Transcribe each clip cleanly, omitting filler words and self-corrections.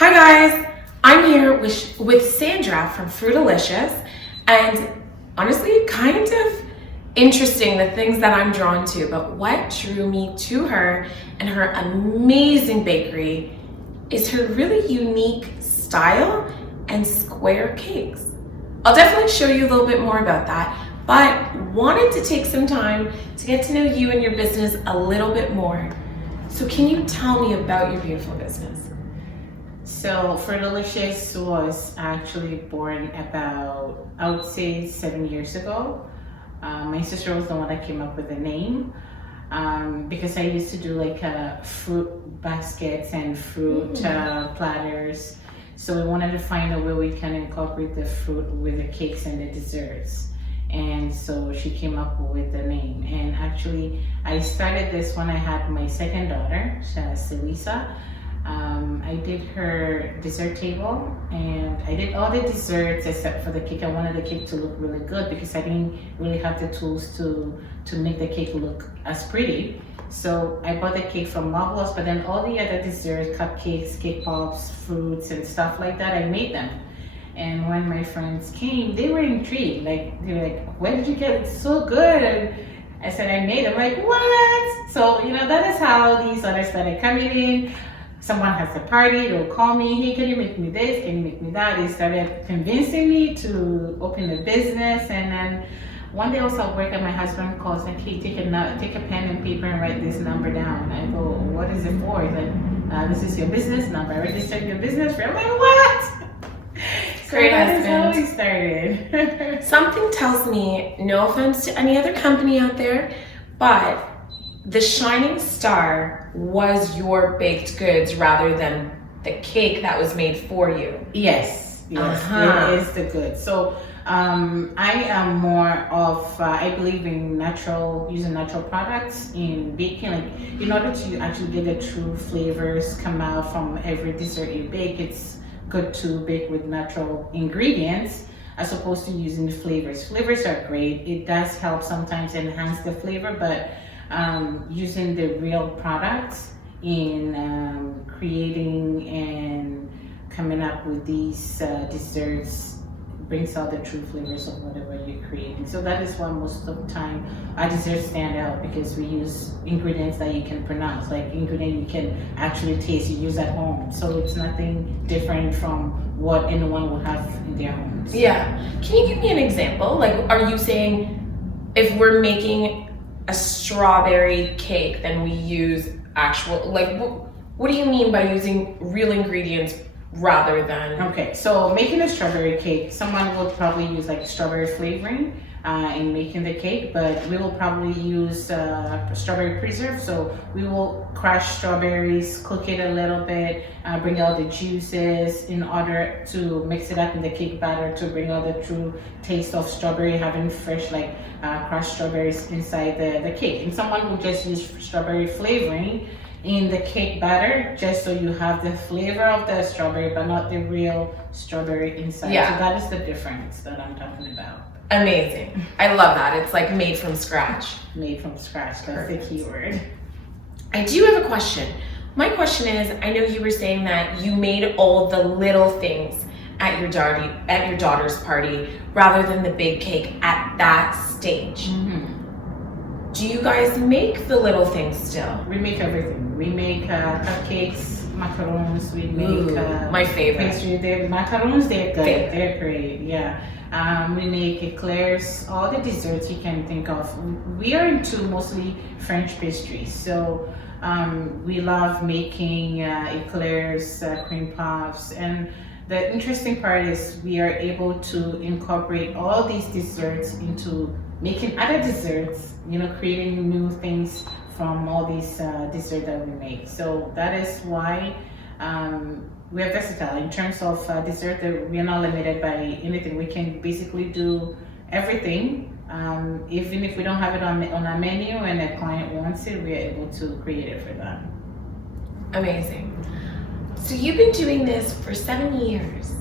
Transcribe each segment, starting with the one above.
Hi guys, I'm here with Sandra from Fruitilicious, and honestly, kind of interesting the things that I'm drawn to, but what drew me to her and her amazing bakery is her really unique style and square cakes. I'll definitely show you a little bit more about that, but wanted to take some time to get to know you and your business a little bit more. So can you tell me about your beautiful business? So Fruitilicious was actually born about, I would say, 7 years ago. My sister was the one that came up with the name because I used to do like fruit baskets and fruit platters. So we wanted to find a way we can incorporate the fruit with the cakes and the desserts. And so she came up with the name. And actually, I started this when I had my second daughter, Selisa. I did her dessert table and I did all the desserts except for the cake. I wanted the cake to look really good because I didn't really have the tools to make the cake look as pretty. So I bought the cake from Marvelous, but then all the other desserts, cupcakes, cake pops, fruits and stuff like that, I made them. And when my friends came, they were intrigued. Like, they were like, where did you get it so good? I said, I made them. Like, what? So, that is how these orders started coming in. Someone has a party, they'll call me, hey, can you make me this? Can you make me that? They started convincing me to open a business. And then one day I was at work and my husband calls like, hey, take a pen and paper and write this number down. I go, what is it for? He's like, this is your business number. I registered your business for. I'm like, what? Great husband. That's how we started. Something tells me, no offense to any other company out there, but the shining star was your baked goods rather than the cake that was made for you. Yes, it is the good. So I am more of, I believe in using natural products in baking. Like, in order to actually get the true flavors come out from every dessert you bake, it's good to bake with natural ingredients as opposed to using the flavors. Flavors are great. It does help sometimes enhance the flavor, but using the real products in creating and coming up with these desserts brings out the true flavors of whatever you're creating. So that is why most of the time our desserts stand out, because we use ingredients that you can pronounce, like ingredients you can actually taste, you use at home. So it's nothing different from what anyone would have in their homes. Yeah. Can you give me an example? Like, are you saying if we're making a strawberry cake, then we use actual, like, what do you mean by using real ingredients rather than? Okay, so making a strawberry cake, someone will probably use like strawberry flavoring in making the cake, but we will probably use strawberry preserve. So we will crush strawberries, cook it a little bit, bring out the juices in order to mix it up in the cake batter to bring out the true taste of strawberry, having fresh like crushed strawberries inside the cake. And someone will just use strawberry flavoring in the cake batter just so you have the flavor of the strawberry but not the real strawberry inside. Yeah. So that is the difference that I'm talking about. Amazing. I love that. It's like made from scratch. Made from scratch, that's the key word. I do have a question. My question is, I know you were saying that you made all the little things at your daughter's party rather than the big cake at that stage. Do you guys make the little things still? We make everything. We make cupcakes, macarons. We make my favorite pastry. Macarons, they're good. Favorite. They're great. Yeah. We make eclairs, all the desserts you can think of. We are into mostly French pastries, so we love making eclairs, cream puffs, and the interesting part is we are able to incorporate all these desserts into making other desserts, creating new things from all these desserts that we make. So that is why we are versatile in terms of dessert. That we are not limited by anything. We can basically do everything. Even if we don't have it on our menu and a client wants it, we are able to create it for them. Amazing. So you've been doing this for 7 years.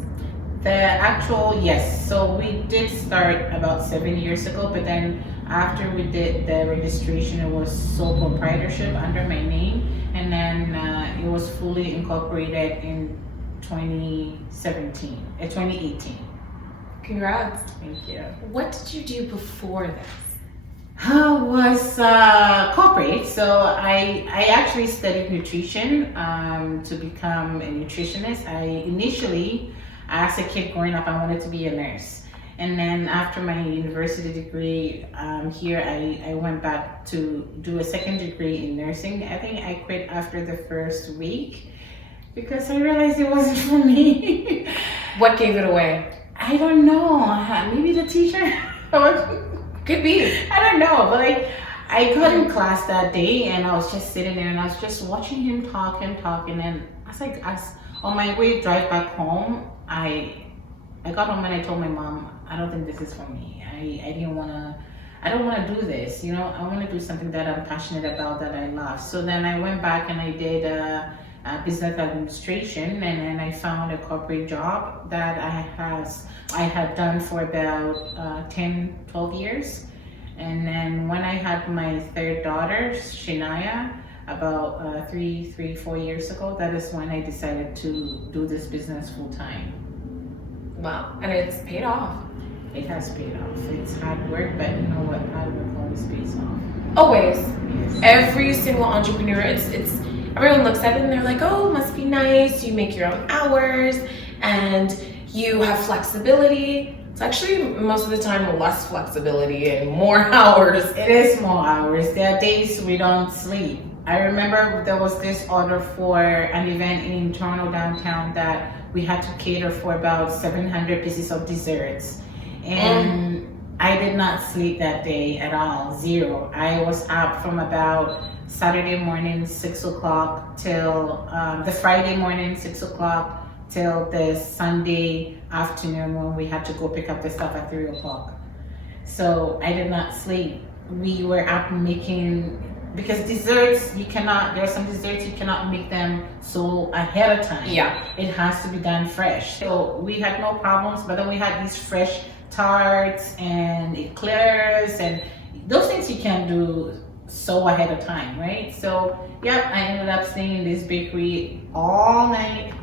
Yes. So we did start about 7 years ago, but then after we did the registration, it was sole proprietorship under my name, and then it was fully incorporated in 2018. Congrats. Thank you. What did you do before this? I was corporate, so I actually studied nutrition to become a nutritionist. I initially, as a kid growing up, I wanted to be a nurse. And then after my university degree here, I went back to do a second degree in nursing. I think I quit after the first week because I realized it wasn't for me. What gave it away? I don't know. Maybe the teacher. Could be. I don't know, but like I got in class that day and I was just sitting there and I was just watching him talk and I was like, on my way drive back home, I got home and I told my mom, I don't think this is for me. I don't want to do this, you know. I want to do something that I'm passionate about, that I love. So then I went back and I did business administration, and then I found a corporate job that I had done for about 10-12 years. And then when I had my third daughter, Shania, about 4 years ago, that is when I decided to do this business full time. Wow, and it's paid off. It has paid off. It's hard work, but you know what? Hard work always pays off. Always. Yes. Every single entrepreneur, it's everyone looks at it and they're like, oh, it must be nice. You make your own hours and you have flexibility. It's actually most of the time less flexibility and more hours. It is more hours. There are days we don't sleep. I remember there was this order for an event in Toronto downtown that we had to cater for about 700 pieces of desserts. And I did not sleep that day at all, zero. I was up from about Saturday morning, 6 o'clock till the Friday morning, 6 o'clock till the Sunday afternoon when we had to go pick up the stuff at 3 o'clock. So I did not sleep. We were up making, because desserts, there are some desserts you cannot make them so ahead of time. Yeah. It has to be done fresh. So we had no problems, but then we had these fresh tarts and eclairs and those things you can do so ahead of time, right? So yep, I ended up staying in this bakery all night.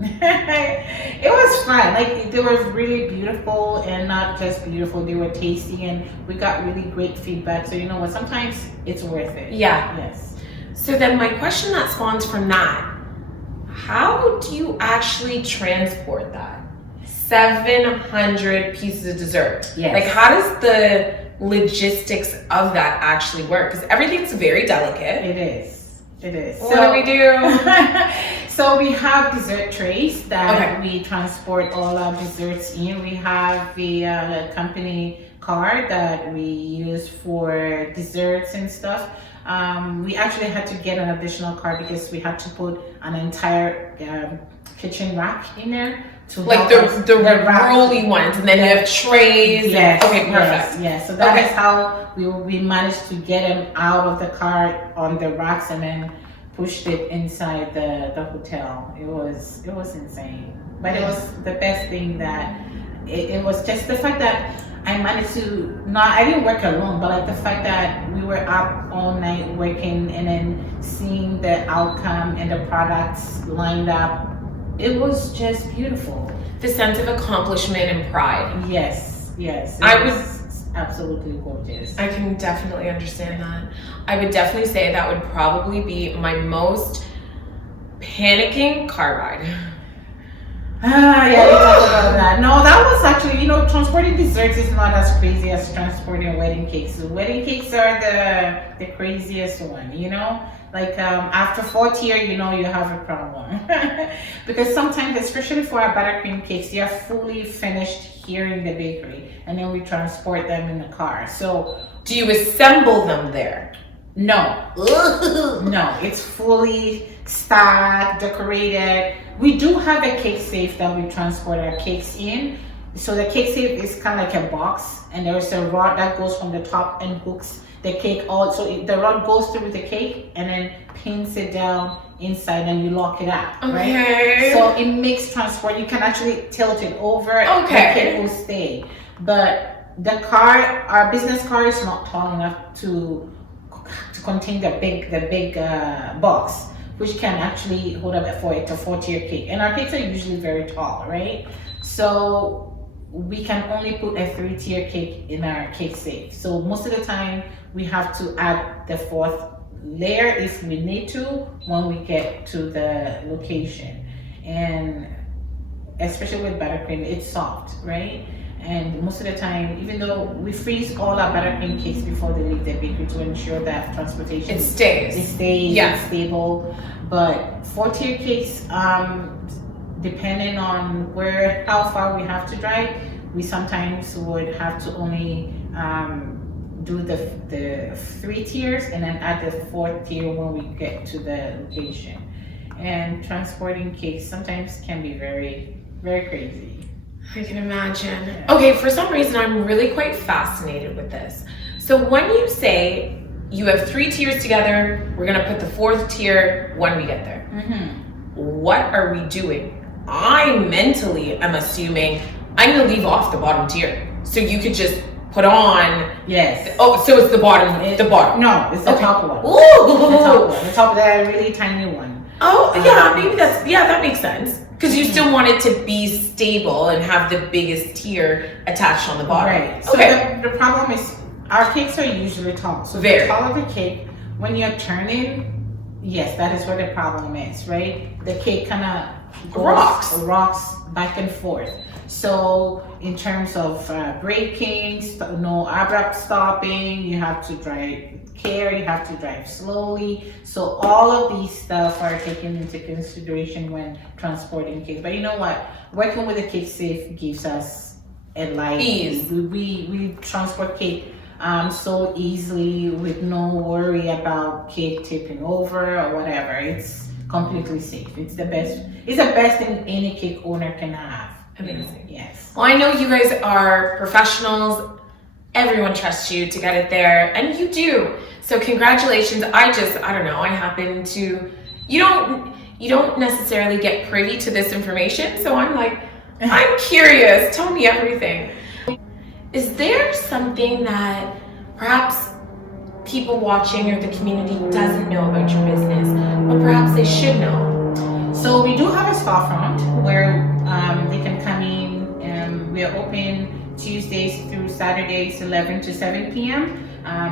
It was fun. Like, they were really beautiful, and not just beautiful, they were tasty, and we got really great feedback. So you know what, sometimes it's worth it. Yeah. Yes. So then my question that spawns from that, how do you actually transport that 700 pieces of dessert? Yes. Like, how does the logistics of that actually work? Because everything's very delicate. It is. What do we do? So we have dessert trays that we transport all our desserts in. We have the company car that we use for desserts and stuff. We actually had to get an additional car because we had to put an entire kitchen rack in there. Like the rolly ones, and then you have trays. Yes. Okay, perfect. Yes. So that is how we managed to get them out of the car on the racks and then pushed it inside the hotel. It was insane, but it was the best thing. That it was just the fact that I managed to I didn't work alone, but like the fact that we were up all night working and then seeing the outcome and the products lined up. It was just beautiful. The sense of accomplishment and pride. Yes. It was absolutely gorgeous. I can definitely understand that. I would definitely say that would probably be my most panicking car ride. Yeah, we talked about that. No, that was actually, transporting desserts is not as crazy as transporting wedding cakes. Wedding cakes are the craziest one, Like after 4th year, you have a problem. Because sometimes, especially for our buttercream cakes, they are fully finished here in the bakery, and then we transport them in the car. So do you assemble them there? No. No, it's fully stacked, decorated. We do have a cake safe that we transport our cakes in. So the cake safe is kind of like a box, and there is a rod that goes from the top and hooks the cake out. So the rod goes through the cake and then pins it down inside, and you lock it up, right? So it makes transport. You can actually tilt it over. The cake will stay. But the car, our business car, is not tall enough to contain the big box. which can actually hold up for it to 4-tier cake. And our cakes are usually very tall, right? So we can only put a 3-tier cake in our cake safe. So most of the time we have to add the 4th layer if we need to when we get to the location. And especially with buttercream, it's soft, right? And most of the time, even though we freeze all our buttercream cakes before they leave the bakery to ensure that transportation stays, it's stable. But 4-tier cakes, depending on how far we have to drive, we sometimes would have to only do the 3 tiers and then add the 4th tier when we get to the location. And transporting cakes sometimes can be very, very crazy. I can imagine. Yeah. Okay, for some reason, I'm really quite fascinated with this. So when you say you have 3 tiers together, we're gonna put the 4th tier when we get there. What are we doing? I mentally am assuming I'm gonna leave off the bottom tier. So you could just put on. Yes. Oh, so it's the bottom. The bottom. No, it's the top one. Ooh. The top one. The top of that really tiny one. Oh, yeah, maybe that makes sense. Because you still want it to be stable and have the biggest tier attached on the bottom. Right. So okay. the problem is our cakes are usually tall. So the taller the cake, when you're turning, yes, that is where the problem is, right? The cake kind of rocks back and forth. So in terms of braking, no abrupt stopping, you have to drive care, you have to drive slowly. So all of these stuff are taken into consideration when transporting cakes. But you know what? Working with a cake safe gives us a life. Ease. We transport cake so easily with no worry about cake tipping over or whatever. It's completely safe. It's the best. It's the best thing any cake owner can have. Amazing. Yes. Well, I know you guys are professionals. Everyone trusts you to get it there, and you do. So congratulations. I don't know. I happen to, you don't necessarily get privy to this information. So I'm like, I'm curious. Tell me everything. Is there something that perhaps people watching or the community doesn't know about your business, but perhaps they should know? So we do have a storefront where they can come in. We are open Tuesdays through Saturdays, 11 to 7 p.m.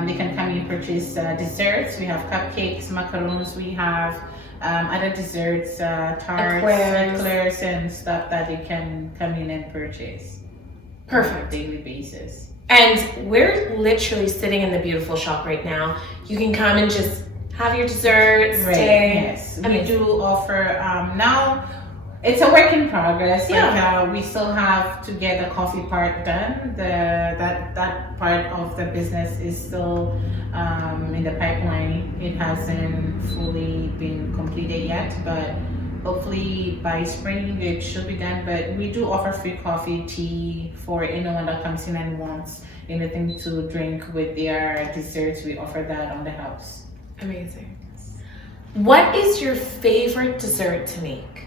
They can come in and purchase desserts. We have cupcakes, macarons. We have other desserts, tarts, eclairs, and stuff that they can come in and purchase. Perfect. On a daily basis. And we're literally sitting in the beautiful shop right now. You can come and just have your dessert, stay. Yes, we do offer now. It's a work in progress. Yeah. Like, we still have to get the coffee part done. That part of the business is still in the pipeline. It hasn't fully been completed yet, but hopefully by spring it should be done. But we do offer free coffee, tea for anyone that comes in and wants anything to drink with their desserts. We offer that on the house. Amazing. What is your favorite dessert to make?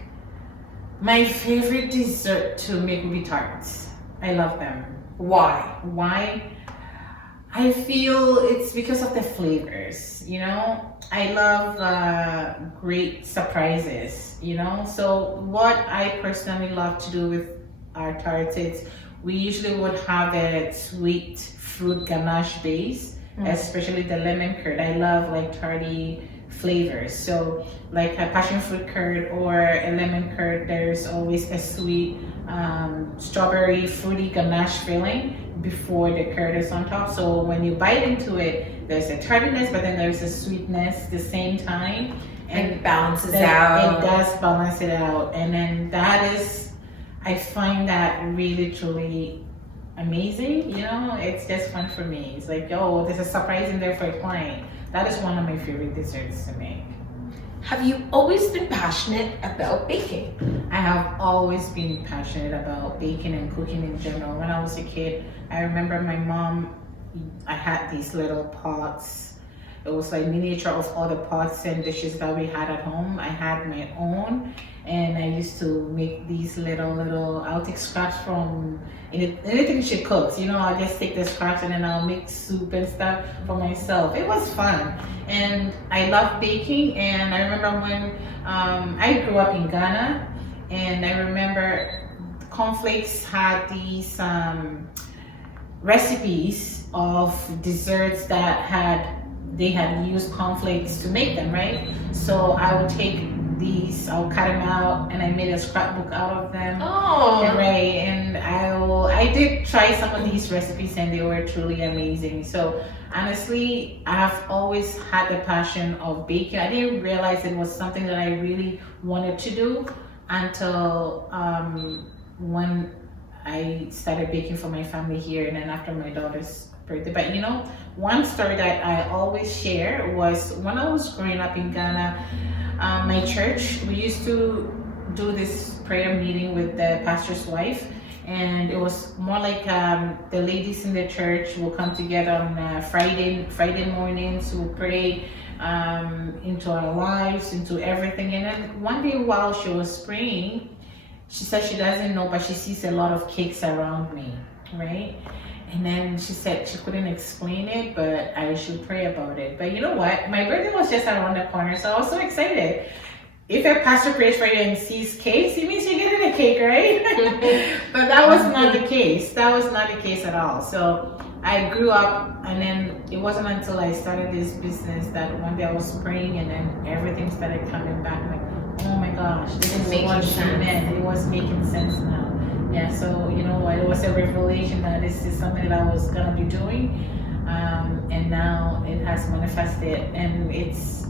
My favorite dessert to make would be tarts. I love them. Why? Why? I feel it's because of the flavors, you know? I love great surprises, you know? So what I personally love to do with our tarts is we usually would have a sweet fruit ganache base, especially the lemon curd. I love like tarty flavors. So like a passion fruit curd or a lemon curd, there's always a sweet strawberry fruity ganache filling before the curd is on top. So when you bite into it, there's a tardiness, but then there's a sweetness at the same time. And it balances out. It does balance it out. And then that is, I find that really truly amazing. You know, it's just fun for me. It's like, oh, there's a surprise in there for a client. That is one of my favorite desserts to make. Have you always been passionate about baking? I have always been passionate about baking and cooking in general. When I was a kid, I remember my mom, I had these little pots It was like miniature of all the pots and dishes that we had at home. I had my own, and I used to make these I'll take scraps from anything she cooks. I'll just take the scraps and then I'll make soup and stuff for myself. It was fun, and I love baking. And I remember when I grew up in Ghana, and I remember Cornflakes had these recipes of desserts that they had used cornflakes to make them, right? So I would take these, I'll cut them out, and I made a scrapbook out of them. Oh, right. And I did try some of these recipes, and they were truly amazing. So honestly, I've always had the passion of baking. I didn't realize it was something that I really wanted to do until when I started baking for my family here, and then after my daughter's birthday. But one story that I always share was when I was growing up in Ghana, my church, we used to do this prayer meeting with the pastor's wife, and it was more like the ladies in the church will come together on Friday mornings. We'll pray into our lives, into everything. And then one day while she was praying, she said she doesn't know, but she sees a lot of cakes around me, right? And then she said she couldn't explain it, but I should pray about it. But you know what? My birthday was just around the corner, so I was so excited. If a pastor prays for you and sees cakes, it means you're getting a cake, right? But that was not the case. That was not the case at all. So I grew up, and then it wasn't until I started this business that one day I was praying, and then everything started coming back. Like, oh my gosh, this is what she meant. It was making sense now. Yeah, so it was a revelation that this is something that I was gonna be doing, and now it has manifested, and it's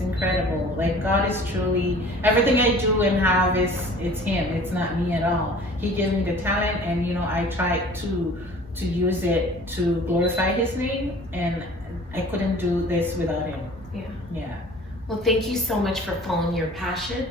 incredible. Like, God is truly, everything I do and have it's Him. It's not me at all. He gave me the talent, and I try to use it to glorify His name, and I couldn't do this without Him. Yeah. Well, thank you so much for following your passion.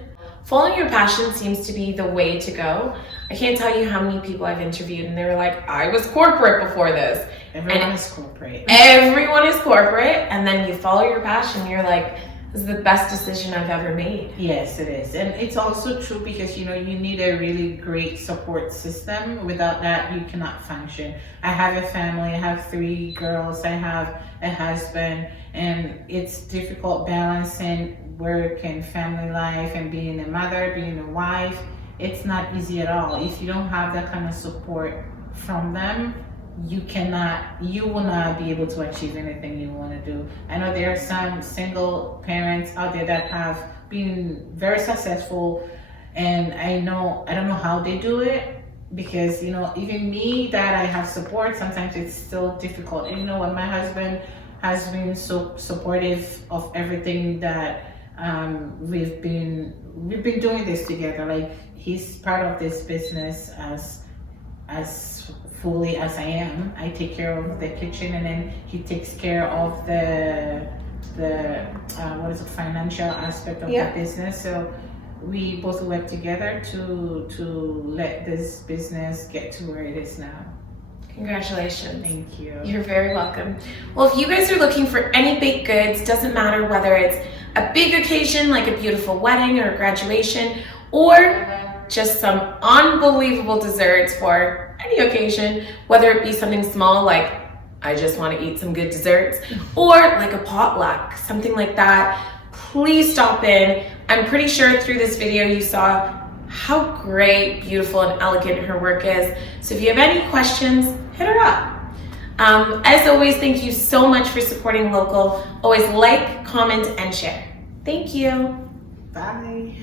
Following your passion seems to be the way to go. I can't tell you how many people I've interviewed, and they were like, I was corporate before this. Everyone is corporate. Everyone is corporate, and then you follow your passion, you're like, this is the best decision I've ever made. Yes, it is. And it's also true because, you need a really great support system. Without that, you cannot function. I have a family, I have 3 girls, I have a husband, and it's difficult balancing work and family life and being a mother, being a wife. It's not easy at all. If you don't have that kind of support from them, you will not be able to achieve anything you want to do. I know there are some single parents out there that have been very successful, and I don't know how they do it, because even me, that I have support, sometimes it's still difficult. When my husband has been so supportive of everything that we've been doing this together. Like, he's part of this business as fully as I am. I take care of the kitchen, and then he takes care of the financial aspect of the business. So we both work together to let this business get to where it is now. Congratulations. Thank you. You're very welcome. Well, if you guys are looking for any baked goods, doesn't matter whether it's a big occasion like a beautiful wedding or a graduation, or just some unbelievable desserts for any occasion, whether it be something small like I just want to eat some good desserts, or like a potluck, something like that, please stop in. I'm pretty sure through this video you saw how great, beautiful, and elegant her work is. So if you have any questions, hit her up. As always, thank you so much for supporting local. Always like, comment, and share. Thank you. Bye.